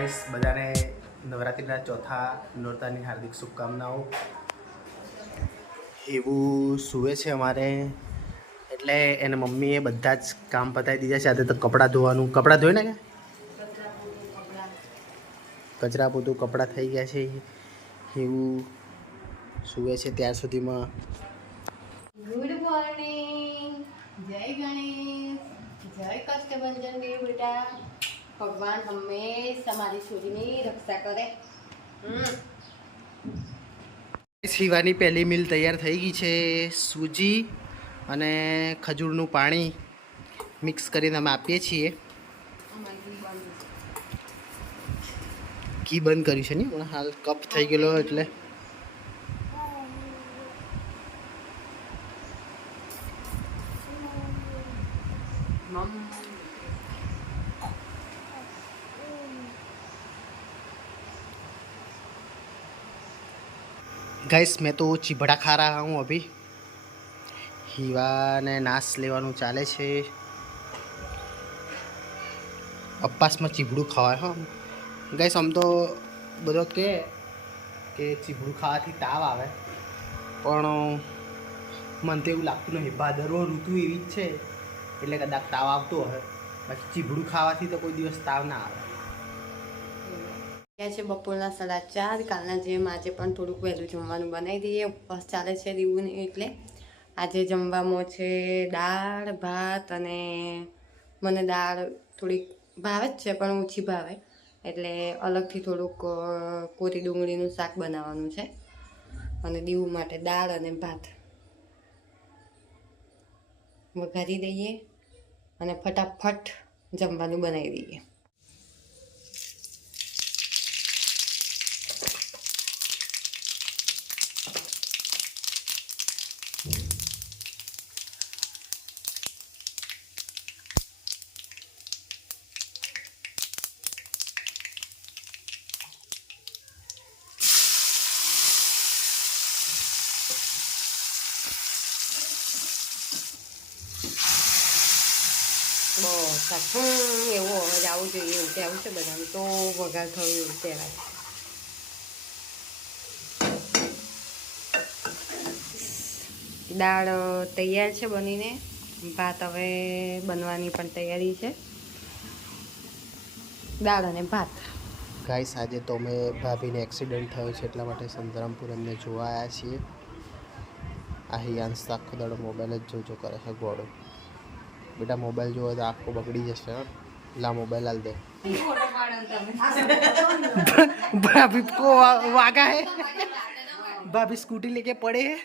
Guys, બધાને નવરાત્રિના ચોથા નોરતાની હાર્દિક શુભકામનાઓ. એવું સૂવે છે અમારે. એટલે એને મમ્મીએ બધા જ કામ પતાવી દીધા છે. આજે તો કપડાં ધોવાનું. કપડાં ધોઈ ને કે? કચરા બધું કપડાં થઈ ગયા છે. એવું સૂવે છે ત્યાર સુધીમાં. Good morning. જય ગણેશ. જય કષ્ટભંજન દેવ બેટા. ભગવાન હંમેશા મારી છોરીની રક્ષા કરે. શિવાની પહેલી મિલ તૈયાર થઈ ગઈ છે સૂજી અને ખજૂરનું પાણી મિક્સ કરીને અમે આપીએ છીએ. ઘી બંધ કર્યું છે ને? પણ હાલ કપ થઈ ગયેલો એટલે. ગાઈસ મેં તો ચીભડા ખા રહા હું અભી. હીવાને નાશ લેવાનું ચાલે છે. અપ્પાસમાં ચીભડું ખવાય, હો. ગાઈસ આમ તો બધો કે કે ચીભડું ખાવાથી તાવ આવે. પણ, મને તો એવું લાગતું નથી. ભાદરવો ઋતુ એવી જ છે. એટલે કદાચ તાવ આવતો હોય. પછી ચીભડું ખાવાથી તો કોઈ દિવસ તાવ ના આવે. ત્યાં છે બપોરના સાડા ચાર. કાલના જેમ આજે પણ થોડુંક વહેલું જમવાનું બનાવી દઈએ. ઉપવાસ ચાલે છે દીવું એટલે આજે જમવામાં છે દાળ, ભાત અને મને દાળ થોડીક ભાવે જ છે, પણ ઓછી ભાવે. એટલે અલગથી થોડુંક કોરી ડુંગળીનું શાક બનાવવાનું છે અને દીવું માટે દાળ અને ભાત. વઘારી દઈએ અને ફટાફટ જમવાનું બનાવી દઈએ. બહુ સાચું એવો અવાજ આવવો જોઈએ એવું તે છે બધાને? તો વઘાર થયું એવું કહેવાય. દાળ તૈયાર છે બનીને. ભાત હવે બનવાની પણ તૈયારી છે. દાળ અને ભાત. ગાઈસ, આજે તો અમે ભાભીને એક્સિડન્ટ થયો છે એટલા માટે સંતરામપુર એમને જોવા આવ્યા છીએ. આ હિયાંશ આખો દાડો મોબાઈલ જ જોજો કરે છે ગોળો. બેટા મોબાઈલ જોવો તો આખો બગડી જશે. લા મોબાઈલ હાલ દે. ભાભી કો વાગા હે. ભાભી સ્કૂટી લેકે પડે હે.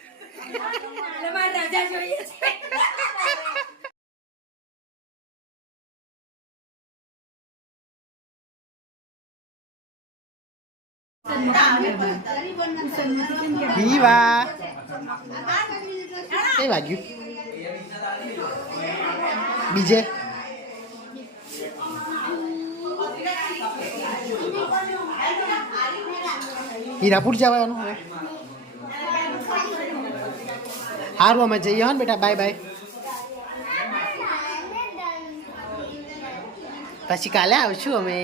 હીવા કઈ વાગ્યું? બીજે? હીરાપુર જવાનું હવે. સારું અમે જઈએ હો બેટા, બાય બાય. પછી કાલે આવશું અમે.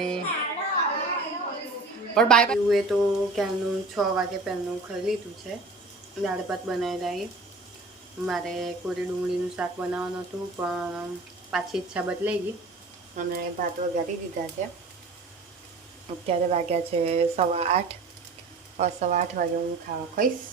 પણ બાય બાય. એ તો ક્યારનું છ વાગે પહેલાંનું ખાઈ લીધું છે. દાળ ભાત બનાવી એ મારે કોરી ડુંગળીનું શાક બનાવવાનું હતું, પણ પાછી ઈચ્છા બદલાઈ ગઈ અને ભાત વઘારી દીધા છે. અત્યારે વાગ્યા છે સવા આઠ. સવા આઠ વાગે હું ખાવા ખાઈશ.